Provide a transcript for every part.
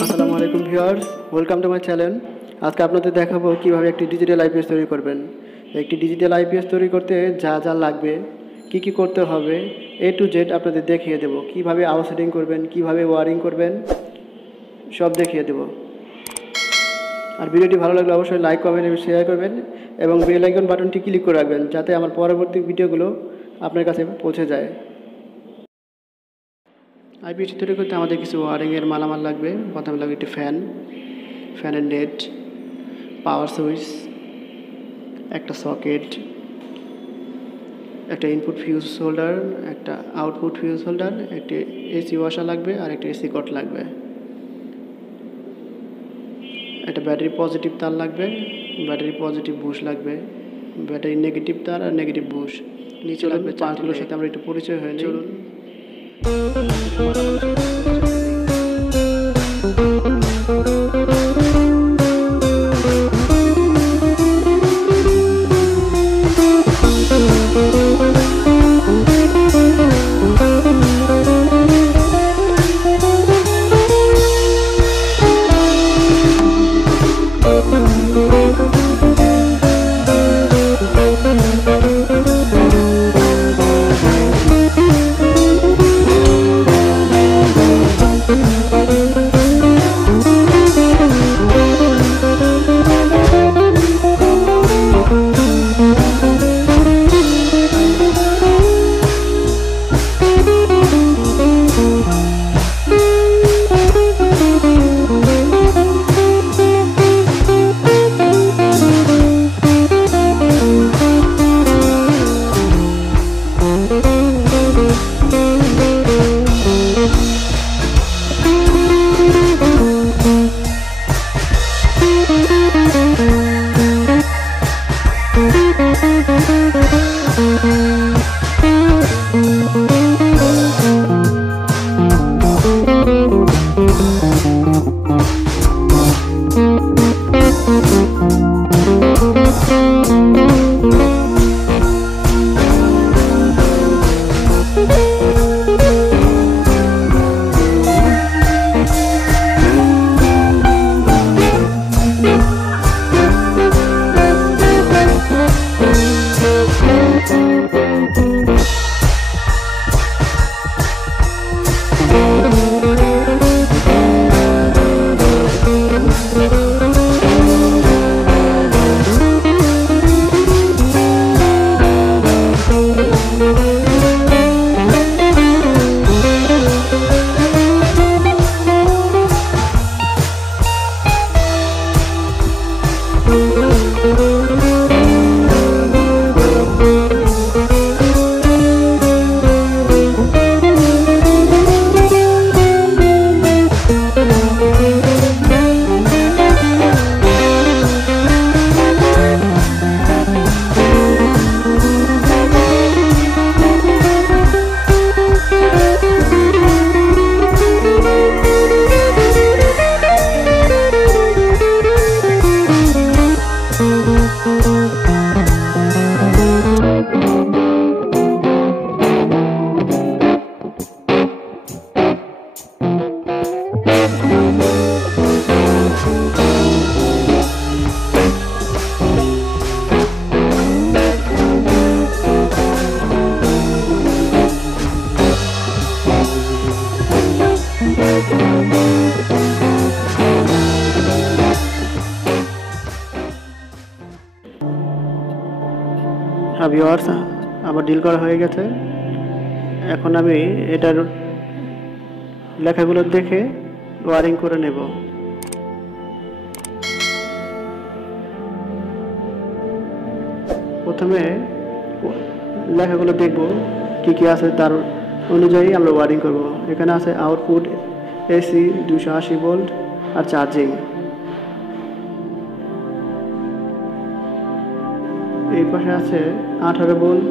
আসসালামু আলাইকুম viewers, welcome to my channel. আজকে আপনাদের দেখাবো কিভাবে একটি ডিজিটাল আইপিএস তৈরি করবেন। একটি ডিজিটাল আইপিএস তৈরি করতে যা যা লাগবে, কি করতে হবে, A to Z আপনাদের দেখিয়ে দেব। কিভাবে আওয়ার সেটিং করবেন, কিভাবে ওয়্যারিং করবেন, সব দেখিয়ে দেব। আর ভিডিওটি ভালো লাগলে অবশ্যই লাইক করবেন এবং শেয়ার করবেন এবং বেল আইকন বাটনটি ক্লিক করে রাখবেন যাতে আমার পরবর্তী ভিডিওগুলো আপনার কাছে পৌঁছে যায়। আইপিএস তৈরি করতে আমাদের কিছু ওয়ারিংয়ের মালামাল লাগবে। প্রথমে লাগবে একটি ফ্যানের নেট, পাওয়ার সুইচ, একটা সকেট, একটা ইনপুট ফিউজ হোল্ডার, একটা আউটপুট ফিউজ হোল্ডার, একটি এসি ওয়াশা লাগবে আর একটা এসি কট লাগবে, একটা ব্যাটারি পজিটিভ তার লাগবে, ব্যাটারি পজিটিভ বুশ লাগবে, ব্যাটারি নেগেটিভ তার আর নেগেটিভ বুশ। নিচে লাগবে পার্টগুলোর সাথে আমরা একটু পরিচয় হয়ে নিই। চলুন ভিউয়ার্স, আমার ডিল করা হয়ে গেছে। এখন আমি এটার লেখাগুলো দেখে ওয়ারিং করে নেব। প্রথমে লেখাগুলো দেখব কি আছে, তার অনুযায়ী আমরা ওয়ারিং করব। এখানে আছে আউটপুট এসি 280 ভোল্ট আর চার্জিং। এই পাশে আছে 18 ভোল্ট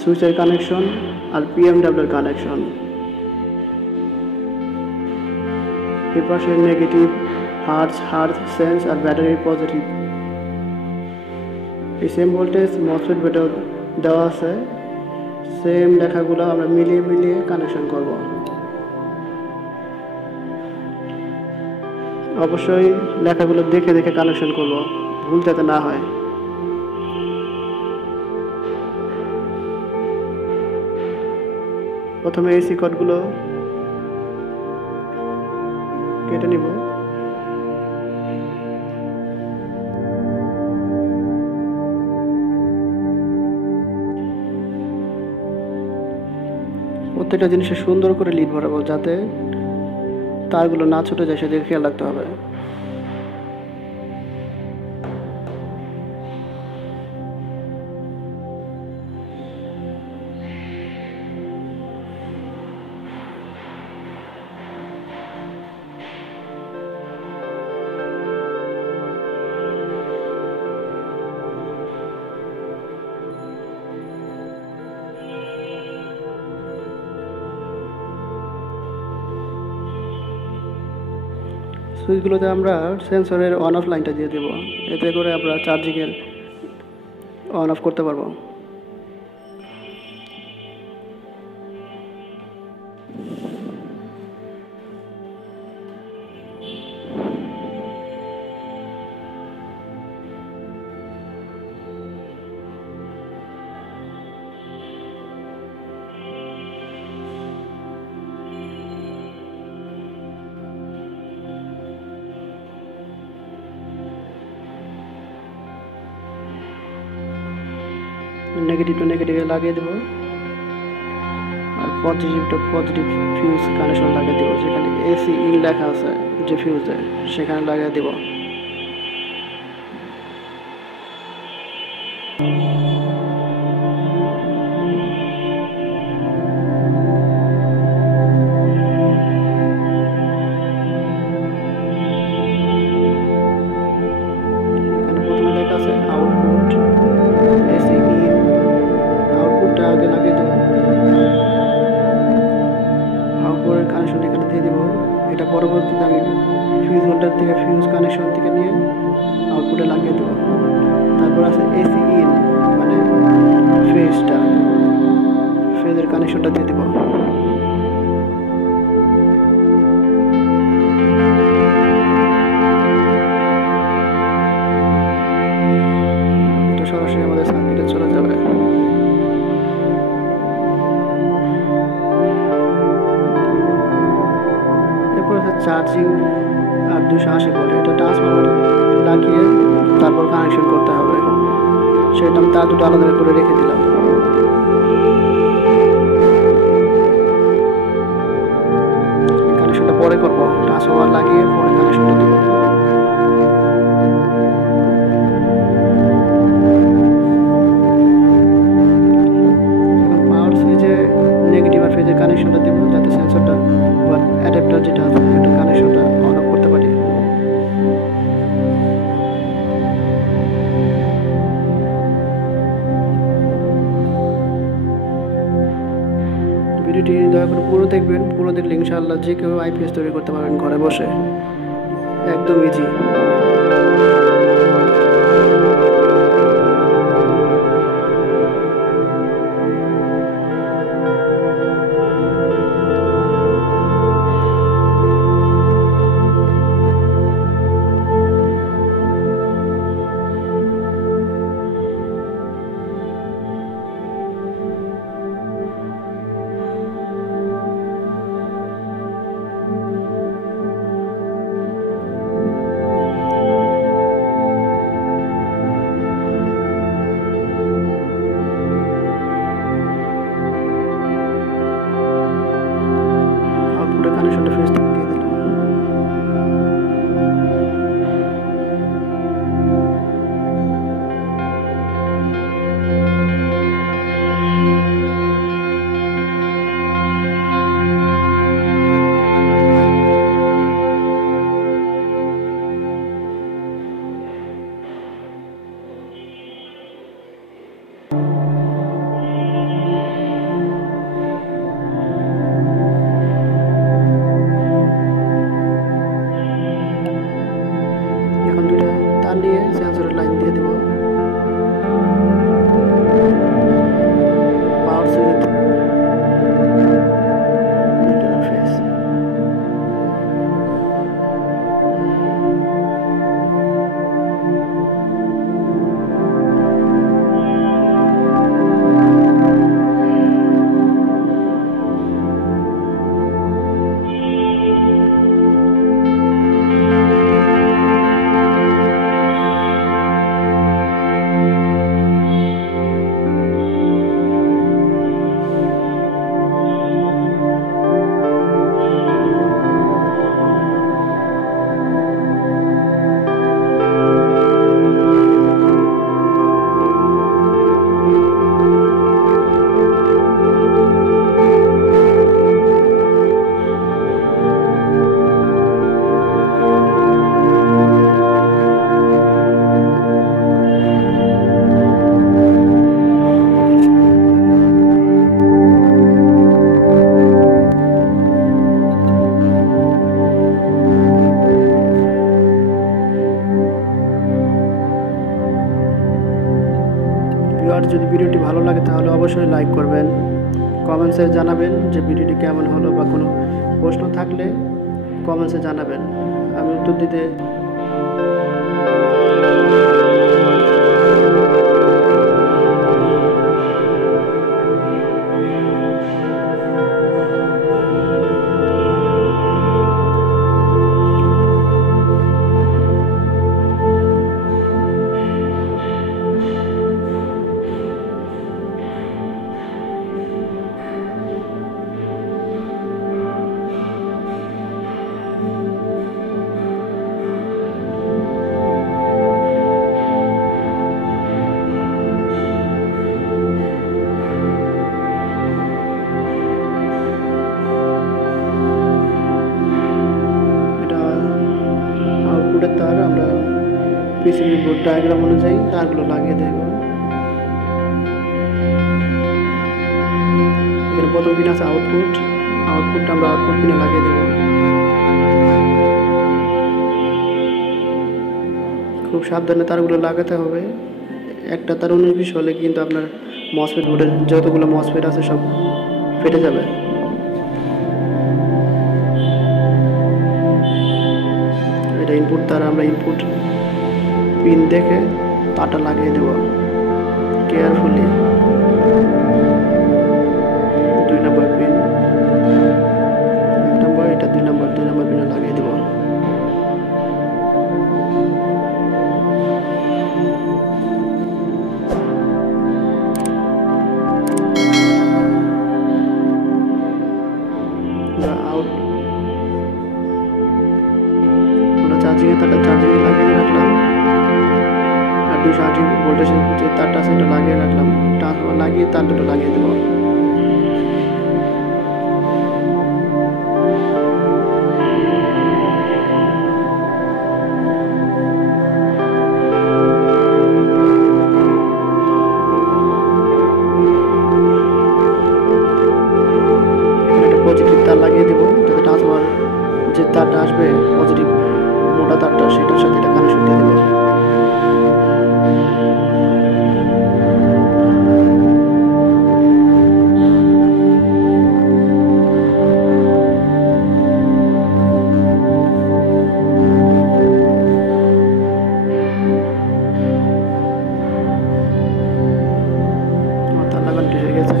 সুইচের কানেকশন আর পিএমডব্লিউর কানেকশন। এই পাশে নেগেটিভ হার্জ সেন্স আর ব্যাটারি পজিটিভ। এই সেম ভোল্টেজ মসফেট দেওয়া আছে সেম লেখাগুলো আমরা মিলিয়ে মিলিয়ে কানেকশন করব। অবশ্যই লেখাগুলো দেখে দেখে কানেকশন করব, ভুল যাতে না হয়। প্রথমে এসি কোডগুলো কেটে নিব। প্রত্যেকটা জিনিসে সুন্দর করে লিড ভরাবো যাতে তারগুলো না ছুটে যায়, সেদিকে খেয়াল রাখতে হবে। সুইচগুলোতে আমরা সেন্সরের অন অফ লাইনটা দিয়ে দেবো, এতে করে আমরা চার্জিংয়ের অন অফ করতে পারবো। নেগেটিভটা নেগেটিভে লাগিয়ে দেবো, আর পজিটিভটা পজিটিভ ফিউজ কানেকশন লাগিয়ে দেবো। যেখানে এসি ইন লেখা আছে যে ফিউজে, সেখানে লাগিয়ে দেবো। এখানে প্রথমে লেখা আছে আউটপুট এসি ইন, আউটপুটটা আগে লাগিয়ে দেবো। আউটপুটের কানেকশন এখানে দিয়ে দেবো। এটা পরবর্তীতে আমি ফিউজ হোল্ডার থেকে ফিউজ কানেকশন থেকে নিয়ে আউটপুটে লাগিয়ে দেবো। তারপর আছে এসি ইন, মানে ফেজের কানেকশনটা দিয়ে দেবো। এটা সরাসরি আমাদের সার্কিটে চলে যাবে। এরপর আছে চার্জিং আর 280 ভোল্ট, এটা ট্রান্সফরমারে লাগিয়ে তারপর কানেকশন করতে হবে। সেটা আমি তার দুটো আলাদা করে রেখে দিলাম। কানেকশনটা পরে করবো, ট্রান্সফরমার লাগিয়ে পরে কানেকশনটা দেবো। এখন পাওয়ার সুইচে নেগেটিভ আর ফেজের কানেকশনটা দেবো, যাতে সেন্সরটা বা অ্যাডাপ্টার যেটা আছে এটা কানেকশনটা অন অফ করতে পারি। ভিডিওটি দয়া করে পুরো দেখবেন, পুরো দেখলে ইনশাআল্লাহ যে কেউ আইপিএস তৈরি করতে পারবেন ঘরে বসে, একদম ইজি। অবশ্যই লাইক করবেন, কমেন্টসে জানাবেন যে ভিডিওটি কেমন হলো, বা কোনো প্রশ্ন থাকলে কমেন্টসে জানাবেন, আমি উত্তর দিতে আউটপুটের তার আমরা পিসিবি বোর্ড ডায়াগ্রাম অনুযায়ী তারগুলো লাগিয়ে দেব। এখানে প্রথম পিন আছে আউটপুটটা আমরা আউটপুট পিনে লাগিয়ে দেব। খুব সাবধানে তারগুলো লাগাতে হবে, একটা তার 19-20 হলে কিন্তু আপনার মসফেট বোর্ডের যতগুলো মসফেট আছে সব ফেটে যাবে। এটা ইনপুট তার, আমরা ইনপুট পিন দেখে তারটা লাগিয়ে দেব কেয়ারফুলি। 2 নম্বর পিন, 1 নম্বর, এটা 2 নম্বর পিনে লাগিয়ে দেব। চার্জিংয়ে তারটা চার্জিংয়ে লাগিয়ে রাখলাম, আর 280 ভোল্টেজের যে তারটা আছে এটা লাগিয়ে রাখলাম। ট্রান্সফরমার লাগিয়ে তার দুটো লাগিয়ে দেবো। পজিটিভ তার লাগিয়ে দেবো, যাতে ট্রান্সফরমার যে তারটা আসবে পজিটিভ মোটা তারটা, সেটার সাথে এটা কানেকশন দিয়ে দেবো। তার লাগানোটি হয়ে গেছে।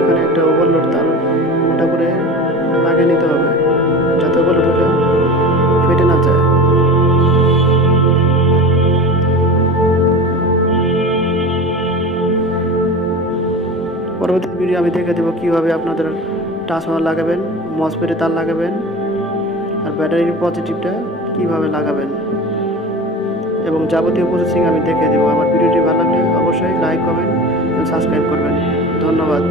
এখানে একটা ওভারলোড তার মোটা করে লাগিয়ে নিতে হবে, যাতে ওভারলোড হলে ফেটে না যায়। পরবর্তী ভিডিও আমি দেখে দেবো কীভাবে আপনাদের ট্রান্সফরমার লাগাবেন, মসফেটে তার লাগাবেন, আর ব্যাটারির পজিটিভটা কীভাবে লাগাবেন, এবং যাবতীয় প্রসেসিং আমি দেখে দেবো। আমার ভিডিওটি ভালো লাগলে অবশ্যই লাইক, কমেন্ট এবং সাবস্ক্রাইব করবেন। ধন্যবাদ।